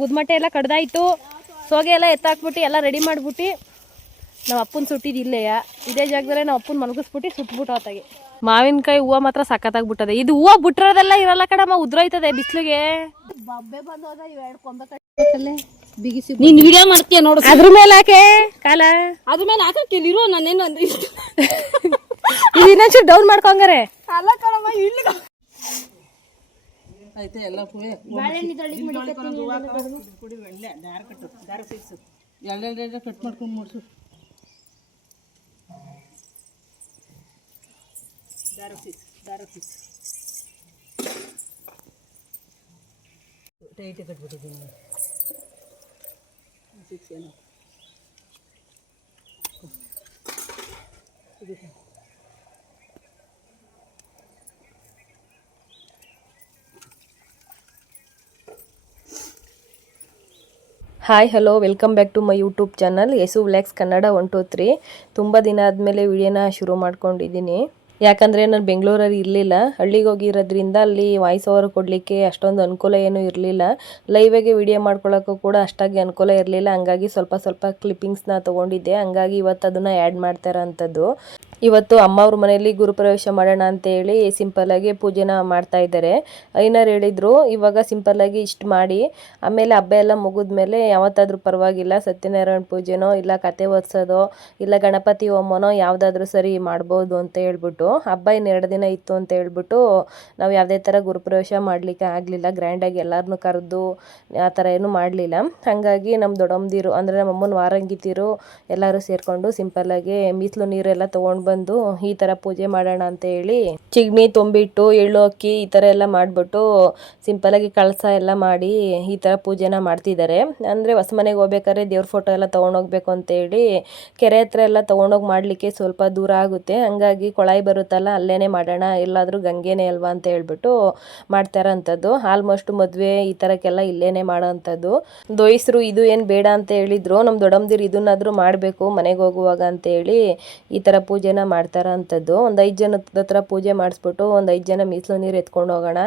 ಗುದ್ಮಟ್ಟೆ ಎಲ್ಲ ಕಡ್ದಾಯ್ತು, ಸೋಗೆ ಎಲ್ಲ ಎತ್ತಾಕ್ಬಿಟ್ಟು ಎಲ್ಲ ರೆಡಿ ಮಾಡ್ಬಿಟ್ಟು ನಾವು ಅಪ್ಪನ ಸುಟ್ಟಿದ್ದು ಇಲ್ಲೇಯ ಇದೇ ಜಾಗದಲ್ಲೇ ನಾವು ಅಪ್ಪನ ಮಲಗಿಸ್ಬಿಟ್ಟು ಸುಟ್ಬಿಟ್ಟು ಹೊತ್ತಾಗಿ. ಮಾವಿನಕಾಯಿ ಹೂವು ಮಾತ್ರ ಸಖತ್ತಾಗ್ಬಿಟ್ಟದೆ. ಇದು ಹೂವು ಬಿಟ್ಟಿರೋದೆಲ್ಲ ಇರಲ್ಲ ಕಣಮ್ಮ, ಉದ್ರೋಯ್ತದೆ ಬಿಸಿಲಿಗೆ. ನೀನ್ ವಿಡಿಯೋ ಮಾಡ್ತೀಯ ನೋಡು, ಅದ್ರ ಮೇಲೆ ಹಾಕೆ ಕಾಲ, ಅದ್ರ ಮೇಲೆ ಹಾಕಿರೋ ನಾನೇನು ಇದು ಇನ್ನೊಂಚೂರು ಡೌನ್ ಮಾಡ್ಕೊಂಗಾರೆ ಅಲ್ಲ ಕಣಮ್ಮ ಇಳ್ಳಿಗ ಆಯ್ತು ಎಲ್ಲ ಕುಡಿ ದಾರ ಕಟ್ಟು, ದಾರ ಫಿಕ್ಸು ಎಲ್ಲ ಕಟ್ ಮಾಡ್ಕೊಂಡು ಮೂಡಿಸು, ದಾರ ಫಿಕ್ಸ್ ಟೈಟ್ ಕಟ್ಬಿಟ್ಟಿದ್ದೀನಿ ಫಿಕ್ಸ್ ಏನೋ hi hello welcome back to my YouTube channel Yasu vlogs Kannada 1 2 3. ತುಂಬ ದಿನ ಆದಮೇಲೆ ವಿಡಿಯೋನ ಶುರು ಮಾಡ್ಕೊಂಡಿದ್ದೀನಿ. ಯಾಕಂದರೆ ನಾನು ಬೆಂಗಳೂರಲ್ಲಿ ಇರಲಿಲ್ಲ, ಹಳ್ಳಿಗೆ ಹೋಗಿರೋದ್ರಿಂದ ಅಲ್ಲಿ ವಾಯ್ಸ್ ಓವರ್ ಕೊಡಲಿಕ್ಕೆ ಅಷ್ಟೊಂದು ಅನುಕೂಲ ಏನೂ ಇರಲಿಲ್ಲ. ಲೈವಾಗೆ ವಿಡಿಯೋ ಮಾಡ್ಕೊಳ್ಳೋಕ್ಕೂ ಕೂಡ ಅಷ್ಟಾಗಿ ಅನುಕೂಲ ಇರಲಿಲ್ಲ. ಹಂಗಾಗಿ ಸ್ವಲ್ಪ ಕ್ಲಿಪ್ಪಿಂಗ್ಸ್ನ ತೊಗೊಂಡಿದ್ದೆ. ಹಂಗಾಗಿ ಇವತ್ತು ಅದನ್ನು ಆ್ಯಡ್ ಮಾಡ್ತಾರ ಅಂಥದ್ದು. ಇವತ್ತು ಅಮ್ಮ ಅವ್ರ ಮನೆಯಲ್ಲಿ ಗುರುಪ್ರವೇಶ ಮಾಡೋಣ ಅಂತೇಳಿ ಸಿಂಪಲ್ಲಾಗಿ ಪೂಜೆನ ಮಾಡ್ತಾ ಇದ್ದಾರೆ. ಐನರ್ ಹೇಳಿದ್ರು ಇವಾಗ ಸಿಂಪಲ್ಲಾಗಿ ಇಷ್ಟು ಮಾಡಿ ಆಮೇಲೆ ಹಬ್ಬ ಎಲ್ಲ ಮುಗಿದ್ಮೇಲೆ ಯಾವತ್ತಾದರೂ ಪರವಾಗಿಲ್ಲ ಸತ್ಯನಾರಾಯಣ ಪೂಜೆನೋ ಇಲ್ಲ ಕತೆ ಓದಿಸೋದೋ ಇಲ್ಲ ಗಣಪತಿ ಹೋಮನೋ ಯಾವುದಾದ್ರೂ ಸರಿ ಮಾಡ್ಬೋದು ಅಂತ ಹೇಳ್ಬಿಟ್ಟು, ಹಬ್ಬ ಇನ್ನು 2 ದಿನ ಇತ್ತು ಅಂತ ಹೇಳ್ಬಿಟ್ಟು ನಾವು ಯಾವುದೇ ಥರ ಗುರುಪ್ರವೇಶ ಮಾಡಲಿಕ್ಕೆ ಆಗಲಿಲ್ಲ. ಗ್ರ್ಯಾಂಡಾಗಿ ಎಲ್ಲರನ್ನೂ ಕರೆದು ಆ ಥರ ಏನೂ ಮಾಡಲಿಲ್ಲ. ಹಾಗಾಗಿ ನಮ್ಮ ದೊಡ್ಡಮ್ಮದಿರು ಅಂದರೆ ನಮ್ಮ ಅಮ್ಮನ ವಾರಂಗಿತಿರು ಎಲ್ಲರೂ ಸೇರಿಕೊಂಡು ಸಿಂಪಲ್ಲಾಗಿ ಮೀಸಲು ನೀರೆಲ್ಲ ತೊಗೊಂಡು ಬಂದು ಈ ಥರ ಪೂಜೆ ಮಾಡೋಣ ಅಂತ ಹೇಳಿ ಚಿಗಣಿ ತುಂಬಿಟ್ಟು ಎಳ್ಳು ಅಕ್ಕಿ ಈ ಥರ ಎಲ್ಲ ಮಾಡಿಬಿಟ್ಟು ಸಿಂಪಲ್ಲಾಗಿ ಕಳಸ ಎಲ್ಲ ಮಾಡಿ ಈ ಥರ ಪೂಜೆನ ಮಾಡ್ತಿದ್ದಾರೆ. ಅಂದರೆ ಹೊಸ ಮನೆಗೆ ಹೋಗ್ಬೇಕಾದ್ರೆ ದೇವ್ರ ಫೋಟೋ ಎಲ್ಲ ತೊಗೊಂಡೋಗ್ಬೇಕು ಅಂತೇಳಿ ಕೆರೆ ಹತ್ರ ಎಲ್ಲ ತೊಗೊಂಡೋಗಿ ಮಾಡಲಿಕ್ಕೆ ಸ್ವಲ್ಪ ದೂರ ಆಗುತ್ತೆ. ಹಂಗಾಗಿ ಕೊಳಾಯಿ ಬರುತ್ತಲ್ಲ ಅಲ್ಲೇ ಮಾಡೋಣ, ಎಲ್ಲಾದರೂ ಗಂಗೆನೇ ಅಲ್ವಾ ಅಂತ ಹೇಳ್ಬಿಟ್ಟು ಮಾಡ್ತಾರ ಅಂಥದ್ದು. ಆಲ್ಮೋಸ್ಟ್ ಮದುವೆ ಈ ಥರಕ್ಕೆಲ್ಲ ಇಲ್ಲೇನೆ ಮಾಡೋ ಅಂಥದ್ದು. ದೊಯ್ಸರು ಇದು ಏನು ಬೇಡ ಅಂತ ಹೇಳಿದ್ರು, ನಮ್ಮ ದೊಡ್ಡಮ್ಮದಿರು ಇದನ್ನಾದರೂ ಮಾಡಬೇಕು ಮನೆಗೆ ಹೋಗುವಾಗ ಅಂತೇಳಿ ಈ ಥರ ಪೂಜೆನ ಮಾಡ್ತಾರ ಅಂಥದ್ದು. ಒಂದು 5 ಜನದ ಹತ್ರ ಪೂಜೆ ಮಾಡಿಸ್ಬಿಟ್ಟು ಒಂದು 5 ಜನ ಮೀಸಲು ನೀರು ಎತ್ಕೊಂಡು ಹೋಗೋಣ,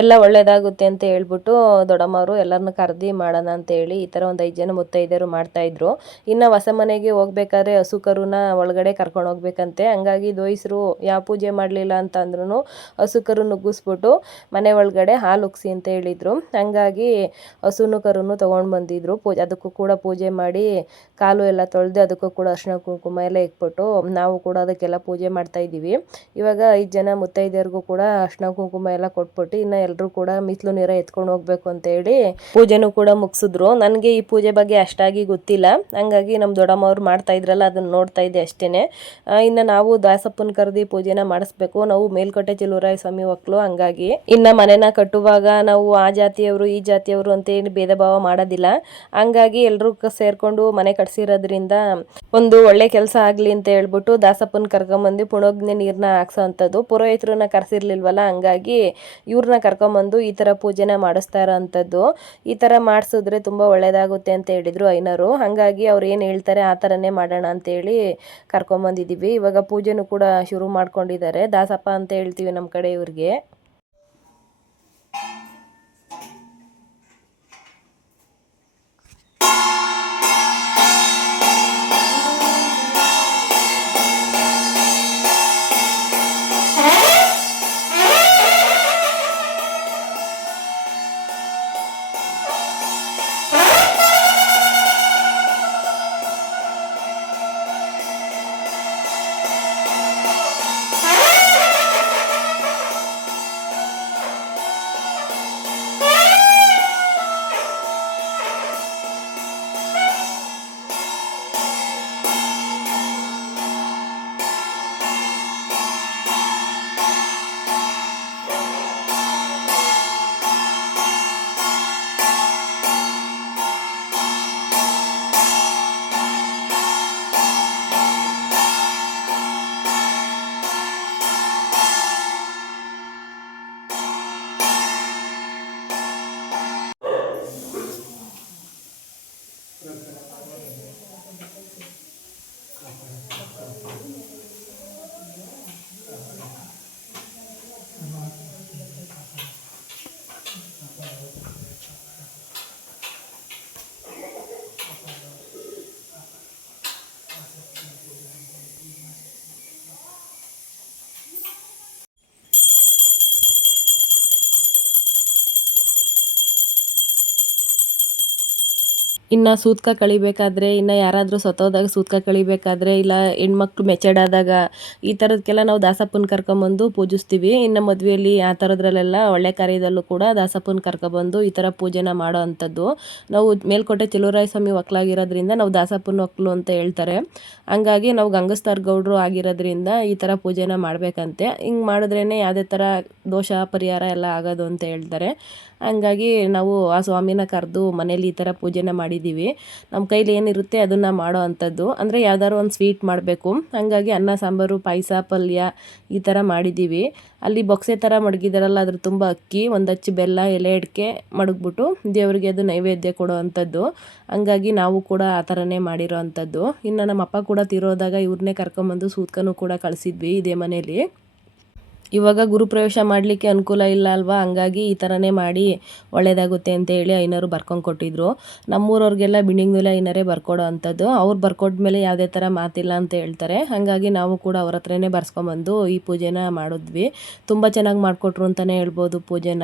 ಎಲ್ಲ ಒಳ್ಳೇದಾಗುತ್ತೆ ಅಂತ ಹೇಳ್ಬಿಟ್ಟು ದೊಡ್ಡಮ್ಮವರು ಎಲ್ಲರನ್ನ ಕರೆದಿ ಮಾಡೋಣ ಅಂತೇಳಿ ಈ ಥರ ಒಂದು 5 ಜನ ಮುತ್ತೈದೆಯರು ಮಾಡ್ತಾಯಿದ್ರು. ಇನ್ನು ಹೊಸ ಮನೆಗೆ ಹೋಗ್ಬೇಕಾದ್ರೆ ಹಸು ಕರುನ ಒಳಗಡೆ ಕರ್ಕೊಂಡು ಹೋಗ್ಬೇಕಂತೆ. ಹಂಗಾಗಿ ದೊಯ್ಸರು ಯಾವ ಪೂಜೆ ಮಾಡಲಿಲ್ಲ ಅಂತ ಅಂದ್ರೂ ಹಸು ಕರು ನುಗ್ಗಿಸ್ಬಿಟ್ಟು ಮನೆ ಒಳಗಡೆ ಹಾಲು ಉಗ್ಸಿ ಅಂತ ಹೇಳಿದರು. ಹಂಗಾಗಿ ಹಸುನು ಕರುನು ತೊಗೊಂಡು ಬಂದಿದ್ರು. ಅದಕ್ಕೂ ಕೂಡ ಪೂಜೆ ಮಾಡಿ ಕಾಲು ಎಲ್ಲ ತೊಳೆದು ಅದಕ್ಕೂ ಕೂಡ ಅರಿಶಿನ ಕುಂಕುಮ ಎಲ್ಲ ಇಕ್ಬಿಟ್ಟು ನಾವು ಕೂಡ ಅದಕ್ಕೆಲ್ಲ ಪೂಜೆ ಮಾಡ್ತಾಯಿದ್ದೀವಿ. ಇವಾಗ 5 ಜನ ಮುತ್ತೈದೆಯರಿಗೂ ಕೂಡ ಅರಿಶಿನ ಕುಂಕುಮ ಎಲ್ಲ ಕೊಟ್ಬಿಟ್ಟು ಇನ್ನು ಎಲ್ಲರೂ ಕೂಡ ಮೀಸಲು ನೀರ ಎತ್ಕೊಂಡು ಹೋಗ್ಬೇಕು ಅಂತೇಳಿ ಪೂಜೆನೂ ಕೂಡ ಮುಗಿಸಿದ್ರು. ನನಗೆ ಈ ಪೂಜೆ ಬಗ್ಗೆ ಅಷ್ಟಾಗಿ ಗೊತ್ತಿಲ್ಲ, ಹಂಗಾಗಿ ನಮ್ಮ ದೊಡ್ಡಮ್ಮವ್ರು ಮಾಡ್ತಾ ಇದ್ರಲ್ಲ ಅದನ್ನು ನೋಡ್ತಾ ಇದ್ದೆ ಅಷ್ಟೇ. ಇನ್ನು ನಾವು ದಾಸಪ್ಪನ ಕರೆದಿ ಪೂಜೆನ ಮಾಡಿಸ್ಬೇಕು. ನಾವು ಮೇಲ್ಕೋಟೆ ಚೆಲುವರಾಯ ಸ್ವಾಮಿ ಮಕ್ಕಳು, ಹಂಗಾಗಿ ಇನ್ನು ಮನೆನ ಕಟ್ಟುವಾಗ ನಾವು ಆ ಜಾತಿಯವರು ಈ ಜಾತಿಯವರು ಅಂತೇಳಿ ಭೇದ ಭಾವ ಮಾಡೋದಿಲ್ಲ. ಹಂಗಾಗಿ ಎಲ್ಲರೂ ಸೇರಿಕೊಂಡು ಮನೆ ಕಟ್ಸಿರೋದ್ರಿಂದ ಒಂದು ಒಳ್ಳೆ ಕೆಲಸ ಆಗಲಿ ಅಂತ ಹೇಳ್ಬಿಟ್ಟು ದಾಸಪ್ಪನ ಕರ್ಕೊಂಬಂದು ಪುಣೋಗ್ನೆ ನೀರನ್ನ ಹಾಕ್ಸೋ ಅಂಥದ್ದು. ಪುರೋಹಿತರನ್ನ ಕರೆಸಿರ್ಲಿಲ್ವಲ್ಲ, ಹಂಗಾಗಿ ಇವ್ರನ್ನ ಕರ್ಕೊಂಬಂದು ಈ ಥರ ಪೂಜೆನ ಮಾಡಿಸ್ತಾ ಇರೋ ಅಂಥದ್ದು. ಈ ಥರ ಮಾಡಿಸಿದ್ರೆ ತುಂಬ ಒಳ್ಳೆಯದಾಗುತ್ತೆ ಅಂತ ಹೇಳಿದರು ಐನರು. ಹಾಗಾಗಿ ಅವ್ರು ಏನು ಹೇಳ್ತಾರೆ ಆ ಥರನೇ ಮಾಡೋಣ ಅಂತೇಳಿ ಕರ್ಕೊಂಬಂದಿದ್ದೀವಿ. ಇವಾಗ ಪೂಜೆನೂ ಕೂಡ ಶುರು ಮಾಡ್ಕೊಂಡಿದ್ದಾರೆ. ದಾಸಪ್ಪ ಅಂತ ಹೇಳ್ತೀವಿ ನಮ್ಮ ಕಡೆ ಇವ್ರಿಗೆ. ಇನ್ನು ಸೂತ್ಕ ಕಳಿಬೇಕಾದ್ರೆ, ಇನ್ನು ಯಾರಾದರೂ ಸತ್ತೋದಾಗ ಸೂತ್ಕ ಕಳಿಬೇಕಾದ್ರೆ, ಇಲ್ಲ ಹೆಣ್ಮಕ್ಳು ಮೆಚರ್ಡ್ ಆದಾಗ ಈ ಥರದಕ್ಕೆಲ್ಲ ನಾವು ದಾಸಪ್ಪನ ಕರ್ಕೊಂಬಂದು ಪೂಜಿಸ್ತೀವಿ. ಇನ್ನು ಮದುವೆಯಲ್ಲಿ ಆ ಥರದ್ರಲ್ಲೆಲ್ಲ ಒಳ್ಳೆ ಕಾರ್ಯದಲ್ಲೂ ಕೂಡ ದಾಸಪ್ಪನ ಕರ್ಕೊಬಂದು ಈ ಥರ ಪೂಜೆನ ಮಾಡೋ ಅಂಥದ್ದು. ನಾವು ಮೇಲ್ಕೋಟೆ ಚೆಲುವರಾಯ ಸ್ವಾಮಿ ಒಕ್ಕಲಾಗಿರೋದ್ರಿಂದ ನಾವು ದಾಸಪ್ಪನ ಒಕ್ಕಲು ಅಂತ ಹೇಳ್ತಾರೆ. ಹಂಗಾಗಿ ನಾವು ಗಂಗಸ್ತಾರ್ ಗೌಡ್ರು ಆಗಿರೋದ್ರಿಂದ ಈ ಥರ ಪೂಜೆನ ಮಾಡಬೇಕಂತೆ. ಹಿಂಗೆ ಮಾಡಿದ್ರೇ ಯಾವುದೇ ಥರ ದೋಷ ಪರಿಹಾರ ಎಲ್ಲ ಆಗೋದು ಅಂತ ಹೇಳ್ತಾರೆ. ಹಂಗಾಗಿ ನಾವು ಆ ಸ್ವಾಮಿನ ಕರೆದು ಮನೇಲಿ ಈ ಥರ ಪೂಜೆನ ಮಾಡಿದ್ದೀವಿ. ನಮ್ಮ ಕೈಲಿ ಏನಿರುತ್ತೆ ಅದನ್ನು ಮಾಡೋ ಅಂಥದ್ದು. ಅಂದರೆ ಯಾವ್ದಾದ್ರು ಒಂದು ಸ್ವೀಟ್ ಮಾಡಬೇಕು, ಹಾಗಾಗಿ ಅನ್ನ ಸಾಂಬಾರು ಪಾಯಸ ಪಲ್ಯ ಈ ಥರ ಮಾಡಿದ್ದೀವಿ. ಅಲ್ಲಿ ಬೊಕ್ಸೆ ಥರ ಮಡಗಿದಾರಲ್ಲ, ಅದ್ರ ತುಂಬ ಅಕ್ಕಿ, ಒಂದು ಅಚ್ಚು ಬೆಲ್ಲ, ಎಲೆ ಅಡಿಕೆ ಮಡಗ್ಬಿಟ್ಟು ದೇವರಿಗೆ ಅದು ನೈವೇದ್ಯ ಕೊಡೋ ಅಂಥದ್ದು. ಹಂಗಾಗಿ ನಾವು ಕೂಡ ಆ ಥರನೇ ಮಾಡಿರೋ ಅಂಥದ್ದು. ಇನ್ನು ನಮ್ಮ ಅಪ್ಪ ಕೂಡ ತೀರೋದಾಗ ಇವ್ರನ್ನೇ ಕರ್ಕೊಂಬಂದು ಸೂತ್ಕನೂ ಕೂಡ ಕಳಿಸಿದ್ವಿ ಇದೇ ಮನೇಲಿ. ಇವಾಗ ಗುರುಪ್ರವೇಶ ಮಾಡಲಿಕ್ಕೆ ಅನುಕೂಲ ಇಲ್ಲ ಅಲ್ವಾ, ಹಂಗಾಗಿ ಈ ಥರನೇ ಮಾಡಿ ಒಳ್ಳೇದಾಗುತ್ತೆ ಅಂತ ಹೇಳಿ ಐನರು ಬರ್ಕೊಂಡು ಕೊಟ್ಟಿದ್ರು. ನಮ್ಮೂರವ್ರಿಗೆಲ್ಲ ಬಿಲ್ಡಿಂಗ್ ಮೇಲೆ ಐನರೇ ಬರ್ಕೊಡೋ ಅಂಥದ್ದು. ಅವ್ರು ಬರ್ಕೊಟ್ಮೇಲೆ ಯಾವುದೇ ಥರ ಮಾತಿಲ್ಲ ಅಂತ ಹೇಳ್ತಾರೆ. ಹಾಗಾಗಿ ನಾವು ಕೂಡ ಅವ್ರ ಹತ್ರನೇ ಬರ್ಸ್ಕೊಂಬಂದು ಈ ಪೂಜೆನ ಮಾಡಿದ್ವಿ. ತುಂಬ ಚೆನ್ನಾಗಿ ಮಾಡಿಕೊಟ್ರು ಅಂತಲೇ ಹೇಳ್ಬೋದು ಪೂಜೆನ.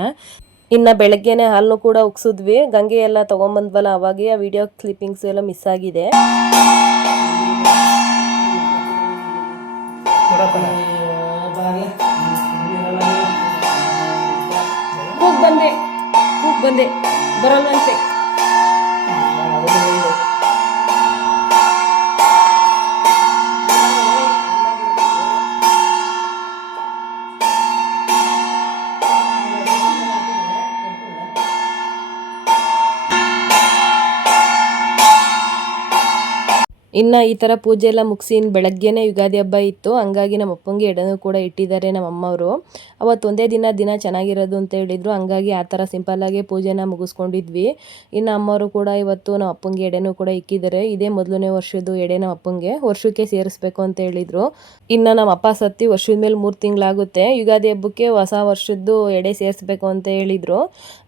ಇನ್ನು ಬೆಳಗ್ಗೆನೇ ಹಾಲನ್ನು ಕೂಡ ಉಗ್ಸಿದ್ವಿ. ಗಂಗೆ ಎಲ್ಲ ತೊಗೊಂಬಂದ್ವಲ್ಲ, ಅವಾಗೇ ಆ ವಿಡಿಯೋ ಕ್ಲಿಪ್ಪಿಂಗ್ಸ್ ಎಲ್ಲ ಮಿಸ್ ಆಗಿದೆ. ಕೂಗ್ ಬಂದೆ ಬರೋಲ್ವಂತೆ. ಇನ್ನು ಈ ಥರ ಪೂಜೆ ಎಲ್ಲ ಮುಗಿಸಿ ಬೆಳಗ್ಗೆನೇ ಯುಗಾದಿ ಹಬ್ಬ ಇತ್ತು. ಹಂಗಾಗಿ ನಮ್ಮ ಅಪ್ಪಂಗೆ ಎಡೆನೂ ಕೂಡ ಇಟ್ಟಿದ್ದಾರೆ ನಮ್ಮ ಅಮ್ಮವರು. ಅವತ್ತು ಒಂದೇ ದಿನ ಚೆನ್ನಾಗಿರೋದು ಅಂತ ಹೇಳಿದರು. ಹಂಗಾಗಿ ಆ ಥರ ಸಿಂಪಲ್ಲಾಗಿ ಪೂಜೆನ ಮುಗಿಸ್ಕೊಂಡಿದ್ವಿ. ಇನ್ನು ಅಮ್ಮವರು ಕೂಡ ಇವತ್ತು ನಮ್ಮ ಅಪ್ಪಂಗೆ ಎಡೆನೂ ಕೂಡ ಇಕ್ಕಿದ್ದಾರೆ. ಇದೇ ಮೊದಲನೇ ವರ್ಷದ್ದು ಎಡೆ ನಮ್ಮ ಅಪ್ಪಂಗೆ, ವರ್ಷಕ್ಕೆ ಸೇರಿಸ್ಬೇಕು ಅಂತ ಹೇಳಿದರು. ಇನ್ನು ನಮ್ಮ ಅಪ್ಪ ಸತ್ತಿ ವರ್ಷದ ಮೇಲೆ 3 ತಿಂಗಳಾಗುತ್ತೆ. ಯುಗಾದಿ ಹಬ್ಬಕ್ಕೆ ಹೊಸ ವರ್ಷದ್ದು ಎಡೆ ಸೇರಿಸ್ಬೇಕು ಅಂತ ಹೇಳಿದರು.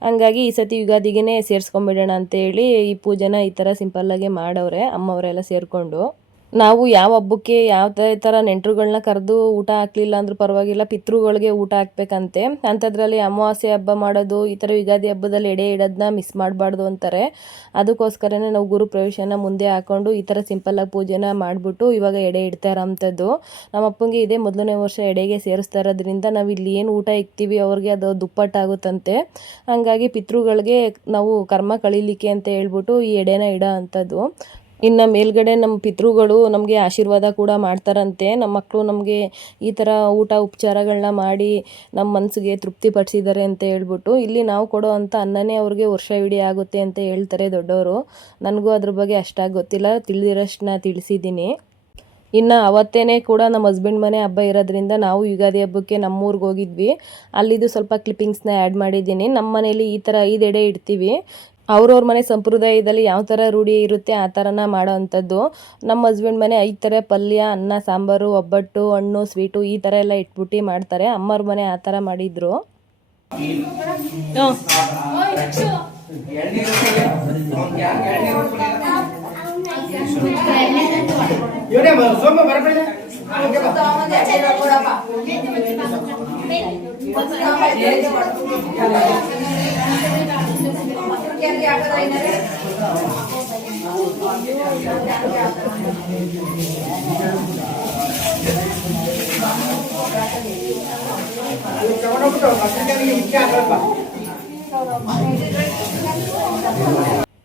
ಹಂಗಾಗಿ ಈ ಸತಿ ಯುಗಾದಿಗೆ ಸೇರಿಸ್ಕೊಂಬಿಡೋಣ ಅಂತೇಳಿ ಈ ಪೂಜೆನ ಈ ಥರ ಸಿಂಪಲ್ಲಾಗಿ ಮಾಡವ್ರೆ ಅಮ್ಮವರೆಲ್ಲ ಸೇರ್ಕೊಂಡು. ನಾವು ಯಾವ ಹಬ್ಬಕ್ಕೆ ಯಾವ ಥರ ನೆಂಟರುಗಳನ್ನ ಕರೆದು ಊಟ ಹಾಕ್ಲಿಲ್ಲ ಅಂದ್ರೂ ಪರವಾಗಿಲ್ಲ, ಪಿತೃಗಳಿಗೆ ಊಟ ಹಾಕ್ಬೇಕಂತೆ. ಅಂಥದ್ರಲ್ಲಿ ಅಮಾವಾಸ್ಯೆ ಹಬ್ಬ ಮಾಡೋದು, ಈ ಥರ ಯುಗಾದಿ ಹಬ್ಬದಲ್ಲಿ ಎಡೆ ಇಡೋದನ್ನ ಮಿಸ್ ಮಾಡಬಾರ್ದು ಅಂತಾರೆ. ಅದಕ್ಕೋಸ್ಕರನೇ ನಾವು ಗುರು ಪ್ರವೇಶನ ಮುಂದೆ ಹಾಕ್ಕೊಂಡು ಈ ಥರ ಸಿಂಪಲ್ಲಾಗಿ ಪೂಜೆನ ಮಾಡಿಬಿಟ್ಟು ಇವಾಗ ಎಡೆ ಇಡ್ತಾ ಇರೋಂಥದ್ದು. ನಮ್ಮ ಅಪ್ಪಂಗೆ ಇದೇ ಮೊದಲನೇ ವರ್ಷ ಎಡೆಗೆ ಸೇರಿಸ್ತಾ ಇರೋದ್ರಿಂದ ನಾವು ಇಲ್ಲಿ ಏನು ಊಟ ಇಕ್ತೀವಿ ಅವ್ರಿಗೆ ಅದು ದುಪ್ಪಟ್ಟಾಗುತ್ತಂತೆ. ಹಾಗಾಗಿ ಪಿತೃಗಳಿಗೆ ನಾವು ಕರ್ಮ ಕಳೀಲಿಕ್ಕೆ ಅಂತ ಹೇಳ್ಬಿಟ್ಟು ಈ ಎಡೆನ ಇಡೋ ಅಂಥದ್ದು. ಇನ್ನು ಮೇಲ್ಗಡೆ ನಮ್ಮ ಪಿತೃಗಳು ನಮಗೆ ಆಶೀರ್ವಾದ ಕೂಡ ಮಾಡ್ತಾರಂತೆ. ನಮ್ಮ ಮಕ್ಕಳು ನಮಗೆ ಈ ಥರ ಊಟ ಉಪಚಾರಗಳನ್ನ ಮಾಡಿ ನಮ್ಮ ಮನಸ್ಸಿಗೆ ತೃಪ್ತಿ ಪಡಿಸಿದ್ದಾರೆ ಅಂತ ಹೇಳ್ಬಿಟ್ಟು ಇಲ್ಲಿ ನಾವು ಕೊಡೋ ಅಂಥ ಅನ್ನನೇ ಅವ್ರಿಗೆ ವರ್ಷವಿಡೀ ಆಗುತ್ತೆ ಅಂತ ಹೇಳ್ತಾರೆ ದೊಡ್ಡವರು. ನನಗೂ ಅದ್ರ ಬಗ್ಗೆ ಅಷ್ಟಾಗಿ ಗೊತ್ತಿಲ್ಲ, ತಿಳಿದಿರೋಷ್ಟನ್ನ ತಿಳಿಸಿದ್ದೀನಿ. ಇನ್ನು ಅವತ್ತೇ ಕೂಡ ನಮ್ಮ ಹಸ್ಬೆಂಡ್ ಮನೆ ಹಬ್ಬ ಇರೋದ್ರಿಂದ ನಾವು ಯುಗಾದಿ ಹಬ್ಬಕ್ಕೆ ನಮ್ಮೂರಿಗೆ ಹೋಗಿದ್ವಿ. ಅಲ್ಲಿದ್ದು ಸ್ವಲ್ಪ ಕ್ಲಿಪ್ಪಿಂಗ್ಸ್ನ ಆ್ಯಡ್ ಮಾಡಿದ್ದೀನಿ. ನಮ್ಮ ಮನೇಲಿ ಈ ಥರ 5 ಎಡೆ ಇಡ್ತೀವಿ. ಅವ್ರವ್ರ ಮನೆ ಸಂಪ್ರದಾಯದಲ್ಲಿ ಯಾವ ಥರ ರೂಢಿ ಇರುತ್ತೆ ಆ ಥರನ ಮಾಡೋ ಅಂಥದ್ದು. ನಮ್ಮ ಹಸ್ಬೆಂಡ್ ಮನೆ 5 ಥರ ಪಲ್ಯ, ಅನ್ನ ಸಾಂಬಾರು, ಒಬ್ಬಟ್ಟು, ಹಣ್ಣು, ಸ್ವೀಟು ಈ ಥರ ಎಲ್ಲ ಇಟ್ಬಿಟ್ಟು ಮಾಡ್ತಾರೆ. ಅಮ್ಮವ್ರ ಮನೆ ಆ ಥರ ಮಾಡಿದ್ರು.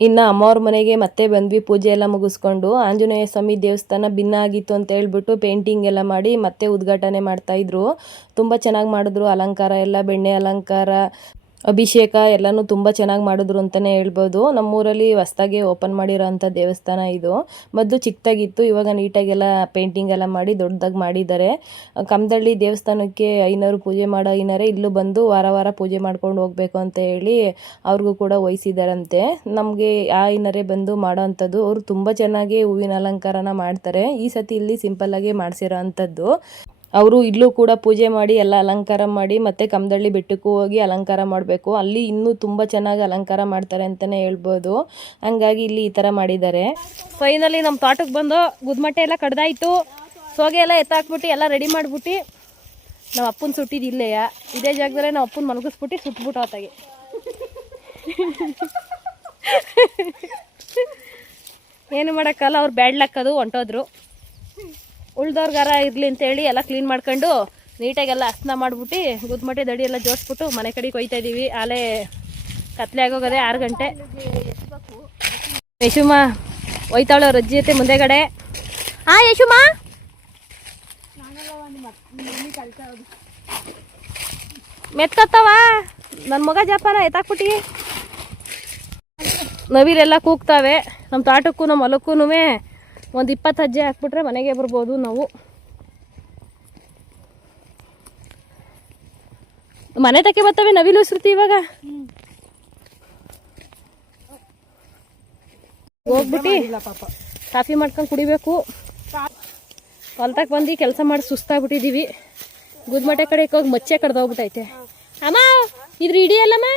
ಇನ್ನು ಅಮ್ಮವ್ರ ಮನೆಗೆ ಮತ್ತೆ ಬಂದ್ವಿ. ಪೂಜೆ ಎಲ್ಲ ಮುಗಿಸ್ಕೊಂಡು ಆಂಜನೇಯ ಸ್ವಾಮಿ ದೇವಸ್ಥಾನ ಭಿನ್ನ ಆಗಿತ್ತು ಅಂತ ಹೇಳ್ಬಿಟ್ಟು ಪೇಂಟಿಂಗ್ ಎಲ್ಲ ಮಾಡಿ ಮತ್ತೆ ಉದ್ಘಾಟನೆ ಮಾಡ್ತಾಯಿದ್ರು. ತುಂಬ ಚೆನ್ನಾಗಿ ಮಾಡಿದ್ರು. ಅಲಂಕಾರ ಎಲ್ಲ, ಬೆಣ್ಣೆ ಅಲಂಕಾರ, ಅಭಿಷೇಕ ಎಲ್ಲನೂ ತುಂಬ ಚೆನ್ನಾಗಿ ಮಾಡಿದ್ರು ಅಂತಲೇ ಹೇಳ್ಬೋದು. ನಮ್ಮೂರಲ್ಲಿ ಹೊಸ್ದಾಗಿ ಓಪನ್ ಮಾಡಿರೋ ಅಂಥ ದೇವಸ್ಥಾನ ಇದು. ಮೊದಲು ಚಿಕ್ಕದಾಗಿತ್ತು, ಇವಾಗ ನೀಟಾಗೆಲ್ಲ ಪೇಂಟಿಂಗ್ ಎಲ್ಲ ಮಾಡಿ ದೊಡ್ಡದಾಗಿ ಮಾಡಿದ್ದಾರೆ. ಕಮದಳ್ಳಿ ದೇವಸ್ಥಾನಕ್ಕೆ ಐನರು ಪೂಜೆ ಮಾಡೋ ಐನರೇ ಇಲ್ಲೂ ಬಂದು ವಾರ ಪೂಜೆ ಮಾಡ್ಕೊಂಡು ಹೋಗಬೇಕು ಅಂತ ಹೇಳಿ ಅವ್ರಿಗೂ ಕೂಡ ವಹಿಸಿದಾರಂತೆ. ನಮಗೆ ಆ ಐನರೇ ಬಂದು ಮಾಡೋ ಅಂಥದ್ದು. ಅವರು ತುಂಬ ಚೆನ್ನಾಗಿ ಹೂವಿನ ಅಲಂಕಾರನ ಮಾಡ್ತಾರೆ. ಈ ಸತಿ ಇಲ್ಲಿ ಸಿಂಪಲ್ಲಾಗಿ ಮಾಡಿಸಿರೋ ಅಂಥದ್ದು. ಅವರು ಇಲ್ಲೂ ಕೂಡ ಪೂಜೆ ಮಾಡಿ ಎಲ್ಲ ಅಲಂಕಾರ ಮಾಡಿ ಮತ್ತೆ ಕಮದಳ್ಳಿ ಬೆಟ್ಟಕ್ಕೂ ಹೋಗಿ ಅಲಂಕಾರ ಮಾಡಬೇಕು. ಅಲ್ಲಿ ಇನ್ನೂ ತುಂಬ ಚೆನ್ನಾಗಿ ಅಲಂಕಾರ ಮಾಡ್ತಾರೆ ಅಂತಲೇ ಹೇಳ್ಬೋದು. ಹಂಗಾಗಿ ಇಲ್ಲಿ ಈ ಥರ ಮಾಡಿದ್ದಾರೆ. ಫೈನಲಿ ನಮ್ಮ ತೋಟಕ್ಕೆ ಬಂದು ಗುದ್ಮಟ್ಟೆ ಎಲ್ಲ ಕಡ್ದಾಯಿತು. ಸೋಗೆ ಎಲ್ಲ ಎತ್ತಾಕ್ಬಿಟ್ಟು ಎಲ್ಲ ರೆಡಿ ಮಾಡಿಬಿಟ್ಟು ನಾವು ಅಪ್ಪನ ಸುಟ್ಟಿದ್ದು ಇಲ್ಲೇಯ ಇದೇ ಜಾಗದಲ್ಲೇ ನಾವು ಅಪ್ಪನ ಮಲಗಿಸ್ಬಿಟ್ಟು ಸುಟ್ಬಿಟ್ಟು ಆತಾಗೆ ಏನು ಮಾಡೋಕ್ಕಲ್ಲ, ಅವ್ರು ಬ್ಯಾಡ್ ಲಕ್ಕದು ಹೊಂಟೋದ್ರು. ಉಳ್ದವ್ರಿಗಾರ ಇರಲಿ ಅಂತೇಳಿ ಎಲ್ಲ ಕ್ಲೀನ್ ಮಾಡ್ಕೊಂಡು ನೀಟಾಗೆಲ್ಲ ಹಸ್ನ ಮಾಡಿಬಿಟ್ಟು ಗುದ್ಮಟ್ಟೆ ದಡಿ ಎಲ್ಲ ಜೋಡಿಸ್ಬಿಟ್ಟು ಮನೆ ಕಡೆಗೆ ಹೋಯ್ತಾ ಇದ್ದೀವಿ. ಆಲೇ ಕತ್ಲೆ ಆಗೋಗದೆ 6 ಗಂಟೆ. ಯಶುಮ ಹೋಯ್ತಾಳೆ ಅವ್ರ ಅಜ್ಜಿ ಜೊತೆ ಮುಂದೆಗಡೆ. ಹಾಂ ಯಶುಮ, ಮೆತ್ತತ್ತವ ನನ್ನ ಮಗ ಜಪಾನ ಎತ್ತಾಕ್ಬಿಟ್ಟು. ನವಿಲೆಲ್ಲ ಕೂಗ್ತಾವೆ. ನಮ್ಮ ತೋಟಕ್ಕೂ ನಮ್ಮ ಹೊಲಕ್ಕೂ ಒಂದು 20 ಹೆಜ್ಜೆ ಹಾಕ್ಬಿಟ್ರೆ ಮನೆಗೆ ಬರ್ಬೋದು ನಾವು. ಮನೆ ತಕ್ಕೆ ಬರ್ತವೆ ನವಿಲು ಶ್ರುತಿ. ಇವಾಗ ಹೋಗ್ಬಿಟ್ಟು ಕಾಫಿ ಮಾಡ್ಕೊಂಡು ಕುಡಿಬೇಕು. ಹೊಲ್ತಕ್ಕೆ ಬಂದು ಕೆಲಸ ಮಾಡಿ ಸುಸ್ತಾಗ್ಬಿಟ್ಟಿದ್ದೀವಿ. ಗುದ್ಮಟ್ಟೆ ಕಡೆಗೆ ಹೋಗಿ ಮಚ್ಚೆ ಕಡ್ದೋಗ್ಬಿಟ್ಟೈತೆ. ಅಮ್ಮ ಇದ್ರ ಹಿಡಿಯಲ್ಲಮ್ಮ,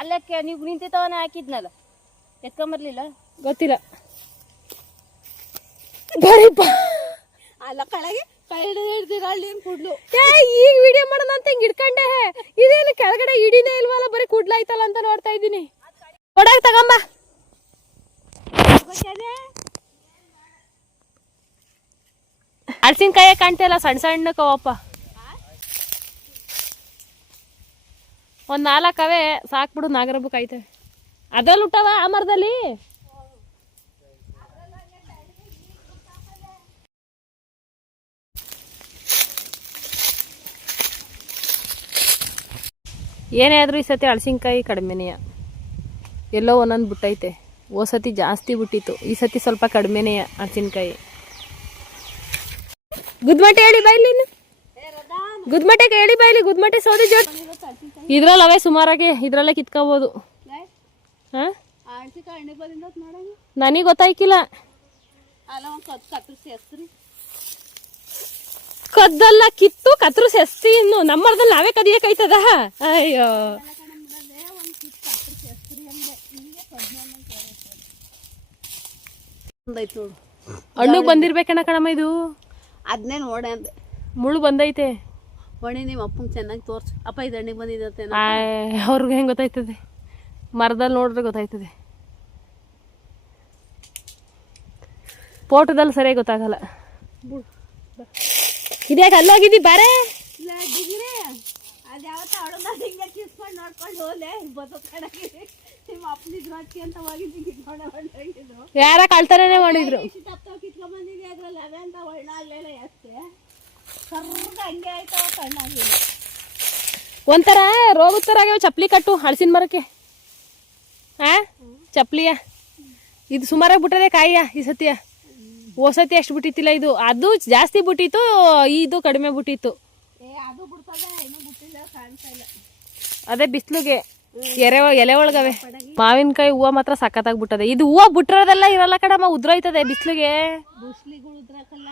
ಅಲ್ಲಕ್ಕೆ ನೀವು ನಿಂತಿತ್ತವನ ಹಾಕಿದ್ನಲ್ಲ, ಎತ್ಕೊಂಬರ್ಲಿಲ್ಲ, ಗೊತ್ತಿಲ್ಲ. ಬರೀಪ್ಪ ಅಲ್ಲ ಕೆಳಗೆ ಕೈ ಹಿಡ್ದಿರ ಅಲ್ಲಿ ಕುಡ್ಲು. ಈಗ ವಿಡಿಯೋ ಮಾಡೋಣ ಅಂತ ಹಿಂಗೆ ಹಿಡ್ಕೊಂಡೆ. ಇದೇನು ಕೆಳಗಡೆ ಹಿಡಿನೇ ಇಲ್ವಲ್ಲ, ಬರೀ ಕುಡ್ಲಾಯ್ತಲ್ಲ ಅಂತ ನೋಡ್ತಾ ಇದ್ದೀನಿ. ಕೊಡಾಗ ತಗೊಂಬ. ಹಳಸಿನಕಾಯಿ ಕಾಣ್ತಿಲ್ಲ, ಸಣ್ಣ ಸಣ್ಣ ಕವಪ್ಪ. ಒಂದು 4 ಅವೇ ಸಾಕ್ಬಿಡು, ನಾಗರಬ್ಬ ಕಾಯ್ತವೆ. ಅದ್ರಲ್ಲಿ ಹುಟ್ಟವ ಆ ಮರದಲ್ಲಿ. ಏನೇ ಆದರೂ ಈ ಸತಿ ಹಳಸಿನಕಾಯಿ ಕಡಿಮೆನೆಯ. ಎಲ್ಲೋ ಒಂದೊಂದು ಬಿಟ್ಟೈತೆ. ಓ ಸತಿ ಜಾಸ್ತಿ ಬಿಟ್ಟಿತ್ತು, ಈ ಸತಿ ಸ್ವಲ್ಪ ಕಡಿಮೆನೆಯ ಹಳಸಿನಕಾಯಿ. ಗುದ್ಮಟ್ಟೆ ಹೇಳಿ ಬಾಯ್ಲಿ, ಗುದ್ಮಟ್ಟೆ ಹೇಳಿ ಬಾಯ್ಲಿ, ಗುದ್ಮಟ್ಟೆ ಸೋದಿ ಜೋಟ್. ಇದ್ರಲ್ಲಿ ಅವೇ ಸುಮಾರಾಗೆ, ಇದ್ರಲ್ಲೇ ಕಿತ್ಕೋಬೋದು. ಹಾಂ ನನಗೆ ಗೊತ್ತಾಯ್ಕಿಲ್ಲ. ಕದ್ದಲ್ಲ ಕಿತ್ತು ಕತ್ರು ಸೆಸ್ತಿ. ಇನ್ನು ನಮ್ಮ ಮರದಲ್ಲಿ ನಾವೇ ಕದಿಯಕೈತದ. ಅಯ್ಯೋ ಹಣ್ಣು ಬಂದಿರ್ಬೇಕಣ್ಣ ಕಣಮ್ಮ. ಇದು ಅದನ್ನೇ ನೋಡೆ ಅಂದೆ, ಮುಳ್ಳು ಬಂದೈತೆ. ಒಣಿ ನಿಮ್ಮ ಅಪ್ಪಂಗೆ ಚೆನ್ನಾಗಿ ತೋರ್ಸು. ಅಪ್ಪ ಇದು ಹಣ್ಣಿಗೆ ಬಂದಿದ್ದತ್ತೆ. ಅವ್ರಿಗೆ ಹೆಂಗೆ ಗೊತ್ತಾಯ್ತದೆ? ಮರದಲ್ಲಿ ನೋಡ್ರೆ ಗೊತ್ತಾಯ್ತದೆ. ಫೋಟೋದಲ್ಲಿ ಸರಿಯಾಗಿ ಗೊತ್ತಾಗಲ್ಲ. ಇದ್ಯಾಕೆ ಅಲ್ಲೋಗಿದ್ದಿ ಬಾರೆ? ಅದು ಯಾವತ್ತ ಅವಳನ್ನ ಹಿಂಗೆ ಕಿಸ್ಕೊಂಡು ನೋಡ್ಕೊಂಡು ಹೋಲೆ ಬಸತ್ ಕಡೆಗೆ ನಿಮ್ಮ ಅಪ್ಪನಿದ್ರು ಅಕ್ಕಿ ಅಂತ ಹೋಗಿದ್ದು ಕಿತ್ಕೊಂಡು ಯಾರ ಕಳ್ತನೇ ಮಾಡಿದ್ರು. ಕಿತ್ಕೊಂಡ್ ಬಂದಿದ್ದೆ, ಅದ್ರಲ್ಲಿ ಅವೇ ಅಂತ ಒಳ್ಳ ಆಗ್ಲಿಲ್ಲ. ಅಷ್ಟೇ ಸರ್ಗ ಹಂಗೆ ಆಯ್ತಾವ ಕಣ್ಣಾಗಿ. ಒಂಥರ ರೋಗದ ಥರ ಆಗ್ಯಾವ. ಚಪ್ಪಲಿ ಕಟ್ಟು ಹಳಸಿನ ಮರಕ್ಕೆ. ಚಪ್ಪಲಿಯ ಇದು ಸುಮಾರಾಗಿ ಬಿಟ್ಟದೆ ಕಾಯಿಯ. ಈ ಸತಿಯ ಓಸತಿ ಅಷ್ಟು ಬಿಟ್ಟಿತ್ತಿಲ್ಲ. ಇದು ಅದು ಜಾಸ್ತಿ ಬಿಟ್ಟಿತ್ತು, ಇದು ಕಡಿಮೆ ಬಿಟ್ಟಿತ್ತು. ಅದು ಬಿಡ್ತದೆ, ಇನ್ನೂ ಬಿಟ್ಟಿಲ್ಲ, ಕಾಣ್ತಾ ಇಲ್ಲ. ಅದೇ ಬಿಸಿಲಿಗೆ ಎಲೆ ಒಳಗವೆ. ಮಾವಿನಕಾಯಿ ಹೂವು ಮಾತ್ರ ಸಖತ್ತಾಗ್ಬಿಟ್ಟದೆ. ಇದು ಹೂವು ಬಿಟ್ಟಿರೋದೆಲ್ಲ ಇರಲ್ಲ ಕಣಮ್ಮ, ಉದ್ರೋಯ್ತದೆ ಬಿಸಿಲಿಗೆ. ಬಿಸ್ಲಿಗಳು ಉದ್ರಾಕಲ್ಲ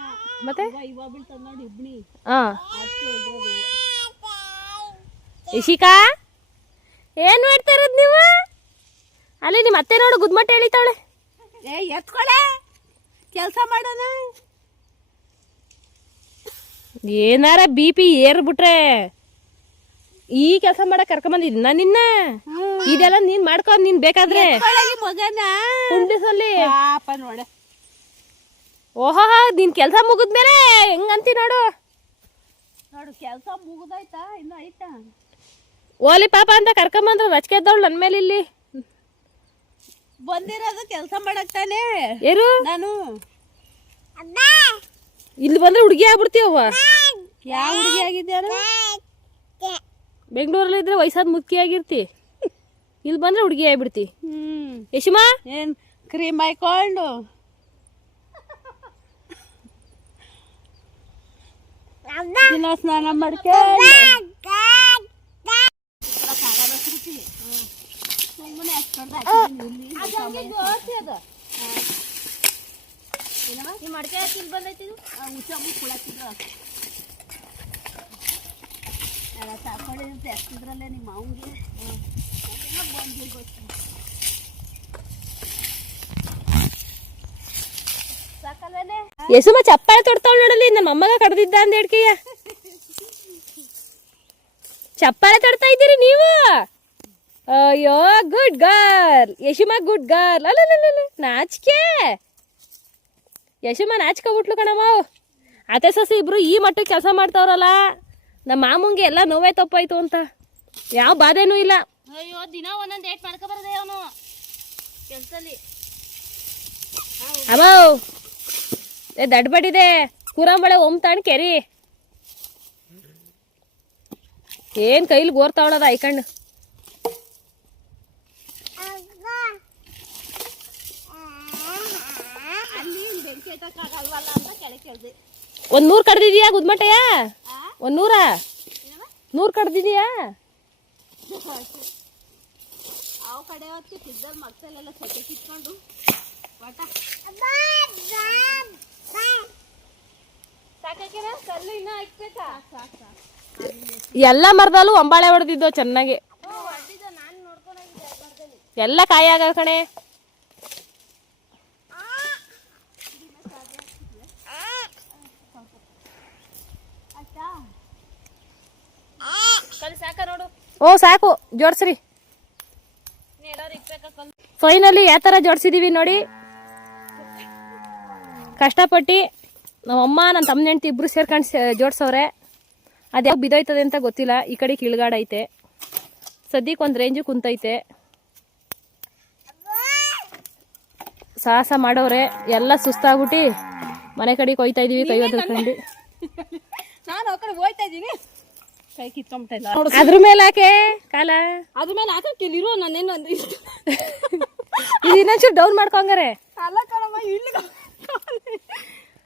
ಮತ್ತೆ ಇವಾಗ ಬೀಳ್ತದ ನೋಡಿ ಇಬ್ನಿ. ಇಶಿಕಾ ಏನ್ ಮಾಡ್ತಾ ಇರೋದು ನೀವು? ಅಲ್ಲಿ ನಿಮ್ಮ ಅತ್ತೆ ನೋಡು ಗುದ್ಮಟ್ಟೆ ಎಳಿತಾಳೆ. ಎತ್ಕೊಳೆ ಕೆಲಸ ಮಾಡೋಣ. ಏನಾರ BP ಏರ್ಬಿಟ್ರೆ ಈ ಕೆಲಸ ಮಾಡಕ್ ಕರ್ಕೊಂಬಂದಿದ್ ನಾನು ನಿನ್ನ. ಇದೆಲ್ಲ ನೀನ್ ಮಾಡ್ಕೊ, ನೀನ್ ಬೇಕಾದ್ರೆ ಮಗನ ಕುಂಡಿಸಲ್ಲಿ. ಪಾಪ ನೋಡ. ಓಹೋ ನಿನ್ ಕೆಲಸ ಮುಗಿದ್ಮೇಲೆ ಹೆಂಗಂತಿ ನೋಡು. ನೋಡು ಕೆಲಸ ಮುಗಿದೋಯ್ತಾ, ಇನ್ನು ಆಯ್ತಾ? ಓಲಿ ಪಾಪ ಅಂತ ಕರ್ಕೊಂಬಂದ್ರು ರಚ್ಕೆದ್ದವಳು ನನ್ ಮೇಲೆ. ಇಲ್ಲಿ ಬಂದಿರೋದು ಕೆಲಸ ಮಾಡಕ್ ತಾನೆ. ಏನು ನಾನು ಇಲ್ಲಿ ಬಂದ್ರೆ ಹುಡುಗಿ ಆಗ್ಬಿಡ್ತೀವವ್ವ. ಯಾವ ಹುಡುಗಿ ಆಗಿದ್ಯಾರು? ಬೆಂಗಳೂರಲ್ಲಿ ಇದ್ರೆ ವಯಸ್ಸಾದ ಮುದುಕಿ ಆಗಿರ್ತಿ, ಇಲ್ಲಿ ಬಂದ್ರೆ ಹುಡುಗಿ ಆಗ್ಬಿಡ್ತಿ. ಯಶುಮಾ ಏನ್ ಕ್ರೀಮ್ ಹಾಕೊಂಡು ದಿನ ಸ್ನಾನ ಮಾಡ್ಕೊಂಡು ಮಡಕೆ ತಿಲ್ ಬಂದೈತಿ. ಸಾಕೊಂಡಿದ್ದೆ ಅಷ್ಟಿದ್ರಲ್ಲೇ ನಿಮ್ಮ ಮಾವಂಗೆ ಸಾಕಲ್ವೇನೆ. ಯಶುಮ ಚಪ್ಪಾಳೆ ತೊಡ್ತಾವ್ ನೋಡಲಿ. ನನ್ನ ಮೊಮ್ಮಗ ಕಡ್ದಿದ್ದ ಅಂದ ಹೇಳ್ಕೆಯ ಚಪ್ಪಾಳೆ ತೊಡ್ತಾ ಇದ್ದೀರಿ ನೀವು. ಅಯ್ಯೋ ಗುಡ್ ಗರ್ಲ್ ಯಶುಮ ಗುಡ್ ಗರ್ಲ್ ಅಲ್ಲ ನಾಚಿಕೆ ಯಶುಮ ನಾಚ್ಕೊಬಿಟ್ಲು ಕಣಮ್ಮ ಅತ್ತೆ ಸಸಿ ಇಬ್ರು ಈ ಮಟ್ಟಕ್ಕೆ ಕೆಲಸ ಮಾಡ್ತಾವ್ರಲ್ಲ ನಮ್ಮ ಮಾಮೂಂಗೆ ಎಲ್ಲ ನೋವೇ ತಪ್ಪಾಯ್ತು ಅಂತ ಯಾವ ಬಾಧೆನೂ ಇಲ್ಲ. ಅಯ್ಯೋ ದಿನ ಒಂದೊಂದು ಏಟ್ ಮಾಡ್ಕೊ ಬರದೆ ಅವನು ಕೆಲಸದಲ್ಲಿ. ಅಮ್ಮ ದಡ್ಬಡಿದೆ ಕೂರಂಬಳೆ ಒಮ್ತಾಣ್ ಕೆರಿ ಏನ್ ಕೈಲಿ ಗೋರ್ತಾವಳದ ಐಕಂಡು ಅಲ್ಲಿ ಬೆಂಕಿ ಹತ್ತಕ್ಕಾಗಲ್ವಲ್ಲ ಅಂತ ಕೆಳಗೆ ಕೇಳ್ದೆ. ಒಂದ್ 100 ಕಡ್ದಿದ್ಯಾ ಗುದ್ಮಟಯ್ಯ? ಒಂದ್ 100 ಕಡ್ದಿದ್ಯಾ? ಅವು ಕಡೆ ಹೊತ್ತು ಸಿದ್ದರ್ ಮಕ್ಕಳೆಲ್ಲ ಸೊತೆ ಕಿತ್ಕೊಂಡು ಒಟ ಸಾಕಾಕಿರ ಕಲ್ಲು ಇನ್ನ ಹಾಕ್ಬೇಕಾ? ಎಲ್ಲ ಮರದಲ್ಲೂ ಒಂಬಾಳೆ ಹೊಡೆದಿದ್ದು ಚೆನ್ನಾಗಿ ಹೊಡೆದಿದ್ದು ನಾನು ನೋಡ್ಕೊಂಡೋಗಿದ್ದೆ ಮರದಲ್ಲಿ. ಎಲ್ಲ ಕಾಯಿ ಆಗ ಕಣೆ. ಕಲ್ಲು ಸಾಕ ನೋಡು. ಓ ಸಾಕು ಜೋಡ್ಸ್ರಿ. ಫೈನಲಿ ಯಾವ ಥರ ಜೋಡಿಸಿದೀವಿ ನೋಡಿ. ಕಷ್ಟಪಟ್ಟು ನಮ್ಮಮ್ಮ ನನ್ನ ತಮ್ಮನ ಹೆಂಡ್ತಿ ಇಬ್ರು ಸೇರ್ಕೊಂಡು ಜೋಡ್ಸವ್ರೆ. ಅದ್ಯಾವ ಬಿದ್ದೋಯ್ತದೆ ಅಂತ ಗೊತ್ತಿಲ್ಲ. ಈ ಕಡೆ ಕಿಳ್ಗಾಡೈತೆ ಸದ್ಯಕ್ಕೆ ಒಂದು ರೇಂಜು ಕುಂತೈತೆ. ಸಾಹಸ ಮಾಡೋರೆ ಎಲ್ಲ ಸುಸ್ತಾಗ್ಬಿಟ್ಟು ಮನೆ ಕಡೆಗೆ ಹೋಯ್ತಾ ಇದೀವಿ ಕೈ ಒದ್ಕೊಂಡು. ನಾನು ಆ ಕಡೆ ಹೋಯ್ತಾ ಇದ್ದೀನಿ ಕೈ ಕಿತ್ಕೊಂಬಿಟ್ಟಿಲ್ಲ. ಅದ್ರ ಮೇಲೆ ಹಾಕೆ ಕಾಲ ಅದ್ರ ಮೇಲೆ ಹಾಕಿಲ್ಲಿರೋ ನಾನೇನು ಅಂದ್ರೆ ಇದು ಇನ್ನೊಂಚೂರು ಡೌನ್ ಮಾಡ್ಕೊಂಗಾರೆ. ಅಲ್ಲ ಕಣಮ್ಮ ಇಲ್ಲಿ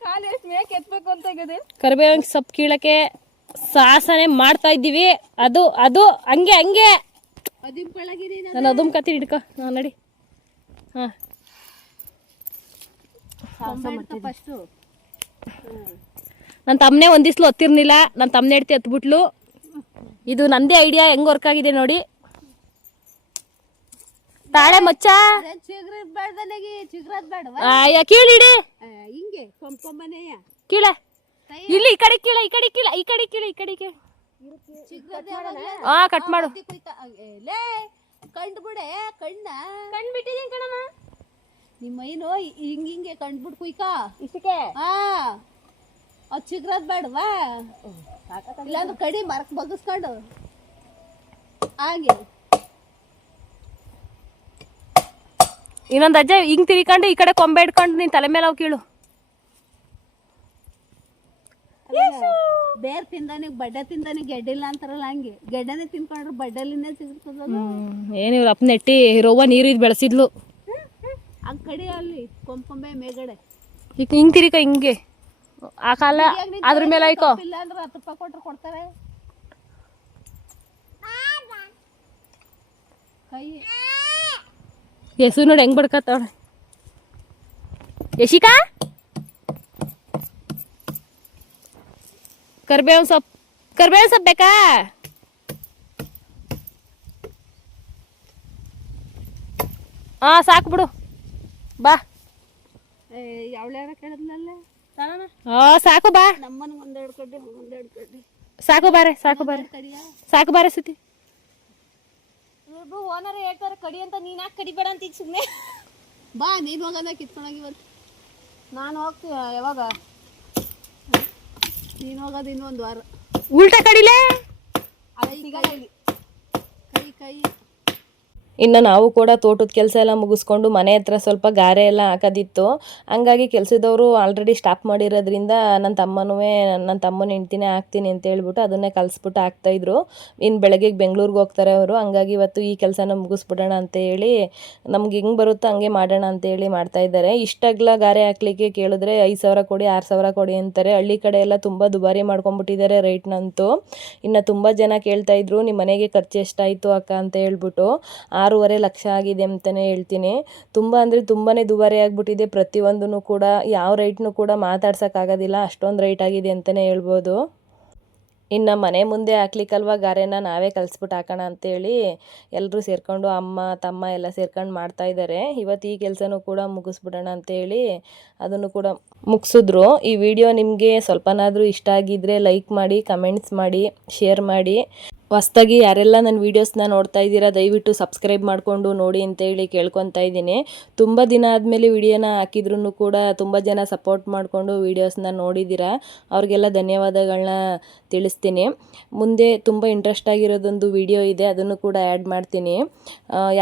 ಕಾಲು ಎಷ್ಟು ಮೇಕೆ ಎತ್ಬೇಕು ಅಂತ ಇದೆ. ಕರಿಬೇವಿನ ಸೊಪ್ಪು ಕೀಳಕ್ಕೆ ಸಾಹಸನೆ ಮಾಡ್ತಾ ಇದ್ದೀವಿ. ಅದು ಅದು ಹಂಗೆ ಹಂಗೆ ಅದಿಂಪಳಗಿರಿ ನಾನು ಅದುಮ್ ಕತ್ತಿ ಹಿಡ್ಕೊ ನಡಿ. ಹಾಂ ಫಸ್ಟು ನನ್ನ ತಮ್ಮನೇ ಒಂದಿಸ್ಲು ಹತ್ತಿರ್ನಿಲ್ಲ. ನನ್ನ ತಮ್ಮನೇ ಹೆಡ್ತಿ ಹತ್ಬಿಟ್ಲು. ಇದು ನಂದೇ ಐಡಿಯಾ ಹೆಂಗ್ ವರ್ಕ್ ಆಗಿದೆ ನೋಡಿ. ತಾಳೆ ಮಚ್ಚ ಚಿಗ್ರದ ಬೇಡದಲ್ಲಿಗೆ ಚಿಗ್ರದ್ ಬೇಡವಾ? ಅಯ್ಯ ಕೀಳಿಡಿ ಹಿಂಗೆ ಕೊಂಬನೆಯ ಕೀಳ ಇಲ್ಲಿ ಈ ಕಡೆ ಕೀಳ ಈ ಕಡೆ ಕೀಳ ಈ ಕಡೆ ಕೀಳ ಈ ಕಡೆ ಕೀಳ. ಹಾ ಕಟ್ ಮಾಡು. ಲೇ ಕಂಡ್ಬಿಡೆ ಕಣ್ಣ ಕಂಡ್ಬಿಟ್ಟಿದೀನಿ ಕಣಮ್ಮ. ನಿಮ್ಮ ಮೈನು ಹಿಂಗೆ ಕಂಡ್ಬಿಟ್ಟು ಕುಯ್ಕ ಇಷ್ಟಕ್ಕೆ. ಹಾ ಅದು ಚಿಗ್ರದ್ ಬೇಡವಾ? ಇಲ್ಲಾಂದ್ರೆ ಕಡಿ ಮರಕ್ ಬಗ್ಗಿಸ್ಕೊಂಡು ಹಾಗೆ ಇನ್ನೊಂದು ಅಜ್ಜ ಹಿಂಗ್ ತಿರ್ಕೊಂಡು ಈ ಕಡೆ ಕೊಂಬೆ ಹಿಡ್ಕೊಂಡು ನೀನ್ ತಲೆ ಮೇಲೆ ಅವ್ ಕೀಳು. ಬೇರ್ ತಿಂದಾನೆ ಬಡ್ಡೆ ತಿಂದಾನೆ ಗೆಡ್ಡಿಲ್ಲ ಅಂತಾರಲ್ಲ ಹಂಗೆ ಗೆಡ್ಡೆನೆ ತಿನ್ಕೊಂಡ್ರೆ ಬಡ್ಡಲಿಂದ ಸಿಗ್ತದ. ಏನ್ ಇವ್ರ ಅಪ್ಪ ನೆಟ್ಟಿ ರೋವ ನೀರು ಇದು ಬೆಳೆಸಿದ್ಲು. ಹಂಗ್ ಕಡಿ ಅಲ್ಲಿ ಕೊಂಬೆ ಮೇಗಡೆ ಈಗ ಹಿಂಗ್ ತಿರ್ಕ ಹಿಂಗೆ ಆ ಕಾಲ ಅದ್ರ ಮೇಲೆ ಆಯ್ಕೋ. ಇಲ್ಲ ಅಂದ್ರೆ 10 ರೂಪಾಯಿ ಕೊಟ್ರೆ ಕೊಡ್ತಾರೆ. ಕೈ ಯಶು ನೋಡಿ ಹೆಂಗ್ ಬಡ್ಕತ್ತವಳೆ. ಯಶಿಕಾ ಕರ್ಬೇವಿನ ಸೊಪ್ಪು ಬೇಕಾ? ಹಾ ಸಾಕು ಬಿಡು ಬಾ. ಯಾವ್ಳ್ಯಾರ ಕೇಳಿದ್ನಲ್ಲ ಹಾ ಸಾಕು ಬಾ. ನಮ್ಮನ್ ಒಂದೆರಡು ಕಡ್ಡಿ ಸಾಕು ಬಾರೆ ಸಾಕು ಬಾರೆ ಸಾಕು ಬಾರೆ ಸುತ್ತಿ. ಓನರ್ ಹೇಳ್ತಾರೆ ಕಡಿ ಅಂತ ನೀನ್ ಯಾಕೆ ಕಡಿಬೇಡ ಅಂತ ಈಗ ಸುಮ್ಮನೆ ಬಾ. ನೀನ್ ಹೋಗೋದ ಕಿತ್ಕೊಂಡೋಗಿ ಇವತ್ತು ನಾನು ಹೋಗ್ತೀವಿ. ಯಾವಾಗ ನೀನು ಹೋಗೋದು ಇನ್ನೊಂದು ವಾರ. ಉಲ್ಟಾ ಕಡಿಲೆ ಕೈ ಕೈ ಇನ್ನು ನಾವು ಕೂಡ ತೋಟದ ಕೆಲಸ ಎಲ್ಲ ಮುಗಿಸ್ಕೊಂಡು ಮನೆ ಹತ್ರ ಸ್ವಲ್ಪ ಗಾರೆ ಎಲ್ಲ ಹಾಕೋದಿತ್ತು. ಹಂಗಾಗಿ ಕೆಲಸದವರು ಆಲ್ರೆಡಿ ಸ್ಟಾಪ್ ಮಾಡಿರೋದ್ರಿಂದ ನನ್ನ ತಮ್ಮನ ಹೆಂಡ್ತಿನೇ ಹಾಕ್ತೀನಿ ಅಂತ ಹೇಳ್ಬಿಟ್ಟು ಅದನ್ನೇ ಕಲಿಸ್ಬಿಟ್ಟು ಹಾಕ್ತಾಯಿದ್ರು. ಇನ್ನು ಬೆಳಗ್ಗೆ ಬೆಂಗಳೂರಿಗೆ ಹೋಗ್ತಾರೆ ಅವರು. ಹಂಗಾಗಿ ಇವತ್ತು ಈ ಕೆಲಸನ ಮುಗಿಸ್ಬಿಡೋಣ ಅಂತ ಹೇಳಿ ನಮ್ಗೆ ಹೆಂಗೆ ಬರುತ್ತೋ ಹಂಗೆ ಮಾಡೋಣ ಅಂತೇಳಿ ಮಾಡ್ತಾಯಿದ್ದಾರೆ. ಇಷ್ಟಾಗ್ಲ ಗಾರೆ ಹಾಕ್ಲಿಕ್ಕೆ ಕೇಳಿದ್ರೆ 5,000 ಕೊಡಿ 6,000 ಕೊಡಿ ಅಂತಾರೆ. ಹಳ್ಳಿ ಕಡೆ ಎಲ್ಲ ತುಂಬ ದುಬಾರಿ ಮಾಡ್ಕೊಂಡ್ಬಿಟ್ಟಿದ್ದಾರೆ ರೇಟ್ನಂತೂ. ಇನ್ನು ತುಂಬ ಜನ ಕೇಳ್ತಾಯಿದ್ರು ನಿಮ್ಮ ಮನೆಗೆ ಖರ್ಚು ಎಷ್ಟಾಯಿತು ಅಕ್ಕ ಅಂತ ಹೇಳ್ಬಿಟ್ಟು. 6.5 ಲಕ್ಷ ಆಗಿದೆ ಅಂತಲೇ ಹೇಳ್ತೀನಿ. ತುಂಬ ಅಂದರೆ ತುಂಬಾ ದುಬಾರಿ ಆಗಿಬಿಟ್ಟಿದೆ. ಪ್ರತಿಯೊಂದೂ ಕೂಡ ಯಾವ ರೇಟ್ನೂ ಕೂಡ ಮಾತಾಡ್ಸೋಕ್ಕಾಗೋದಿಲ್ಲ, ಅಷ್ಟೊಂದು ರೇಟ್ ಆಗಿದೆ ಅಂತಲೇ ಹೇಳ್ಬೋದು. ಇನ್ನು ಮನೆ ಮುಂದೆ ಹಾಕ್ಲಿಕ್ಕಲ್ವ ಗಾರೆನ ನಾವೇ ಕಲಿಸ್ಬಿಟ್ಟು ಹಾಕೋಣ ಅಂತೇಳಿ ಎಲ್ಲರೂ ಸೇರಿಕೊಂಡು ಅಮ್ಮ ತಮ್ಮ ಎಲ್ಲ ಸೇರ್ಕೊಂಡು ಮಾಡ್ತಾಯಿದ್ದಾರೆ. ಇವತ್ತು ಈ ಕೆಲಸನೂ ಕೂಡ ಮುಗಿಸ್ಬಿಡೋಣ ಅಂತೇಳಿ ಅದನ್ನು ಕೂಡ ಮುಗಿಸಿದ್ರು. ಈ ವಿಡಿಯೋ ನಿಮಗೆ ಸ್ವಲ್ಪನಾದರೂ ಇಷ್ಟ ಆಗಿದ್ದರೆ ಲೈಕ್ ಮಾಡಿ, ಕಮೆಂಟ್ಸ್ ಮಾಡಿ, ಶೇರ್ ಮಾಡಿ. ಹೊಸ್ದಾಗಿ ಯಾರೆಲ್ಲ ನನ್ನ ವೀಡಿಯೋಸ್ನ ನೋಡ್ತಾ ಇದ್ದೀರಾ ದಯವಿಟ್ಟು ಸಬ್ಸ್ಕ್ರೈಬ್ ಮಾಡಿಕೊಂಡು ನೋಡಿ ಅಂತೇಳಿ ಕೇಳ್ಕೊತಾ ಇದ್ದೀನಿ. ತುಂಬ ದಿನ ಆದಮೇಲೆ ವಿಡಿಯೋನ ಹಾಕಿದ್ರೂ ಕೂಡ ತುಂಬ ಜನ ಸಪೋರ್ಟ್ ಮಾಡಿಕೊಂಡು ವೀಡಿಯೋಸ್ನ ನೋಡಿದ್ದೀರಾ. ಅವ್ರಿಗೆಲ್ಲ ಧನ್ಯವಾದಗಳನ್ನ ತಿಳಿಸ್ತೀನಿ. ಮುಂದೆ ತುಂಬ ಇಂಟ್ರೆಸ್ಟ್ ಆಗಿರೋದೊಂದು ವಿಡಿಯೋ ಇದೆ, ಅದನ್ನು ಕೂಡ ಆ್ಯಡ್ ಮಾಡ್ತೀನಿ.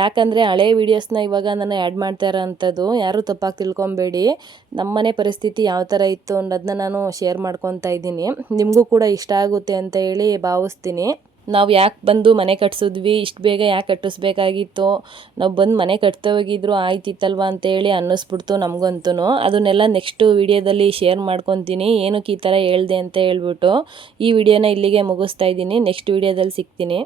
ಯಾಕಂದರೆ ಹಳೆ ವೀಡಿಯೋಸ್ನ ಇವಾಗ ನಾನು ಆ್ಯಡ್ ಮಾಡ್ತಾ ಇರೋ ಅಂಥದ್ದು, ಯಾರೂ ತಪ್ಪಾಗಿ ತಿಳ್ಕೊಬೇಡಿ. ನಮ್ಮನೆ ಪರಿಸ್ಥಿತಿ ಯಾವ ಥರ ಇತ್ತು ಅನ್ನೋದನ್ನ ನಾನು ಶೇರ್ ಮಾಡ್ಕೊತಾ ಇದ್ದೀನಿ. ನಿಮಗೂ ಕೂಡ ಇಷ್ಟ ಆಗುತ್ತೆ ಅಂತ ಹೇಳಿ ಭಾವಿಸ್ತೀನಿ. ನಾವು ಯಾಕೆ ಬಂದು ಮನೆ ಕಟ್ಸಿದ್ವಿ, ಇಷ್ಟು ಬೇಗ ಯಾಕೆ ಕಟ್ಟಿಸ್ಬೇಕಾಗಿತ್ತು, ನಾವು ಬಂದು ಮನೆ ಕಟ್ತಾ ಹೋಗಿದ್ರು ಆಯ್ತಿತ್ತಲ್ವ ಅಂತೇಳಿ ಅನ್ನಿಸ್ಬಿಡ್ತು ನಮಗಂತೂ. ಅದನ್ನೆಲ್ಲ ನೆಕ್ಸ್ಟು ವೀಡಿಯೋದಲ್ಲಿ ಶೇರ್ ಮಾಡ್ಕೊತೀನಿ, ಏನಕ್ಕೆ ಈ ಥರ ಹೇಳ್ದೆ ಅಂತ ಹೇಳ್ಬಿಟ್ಟು. ಈ ವಿಡಿಯೋನ ಇಲ್ಲಿಗೆ ಮುಗಿಸ್ತಾ ಇದ್ದೀನಿ. ನೆಕ್ಸ್ಟ್ ವೀಡಿಯೋದಲ್ಲಿ ಸಿಗ್ತೀನಿ.